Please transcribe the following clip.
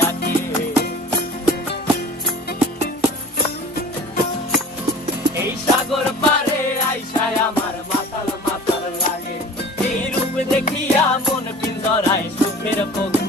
ডাকে। এই সাগর পারে আইসায় আমার মাতাল মাতাল লাগে, এই রূপ দেখিয়া মন পিঞ্জরায় সুখের পোকা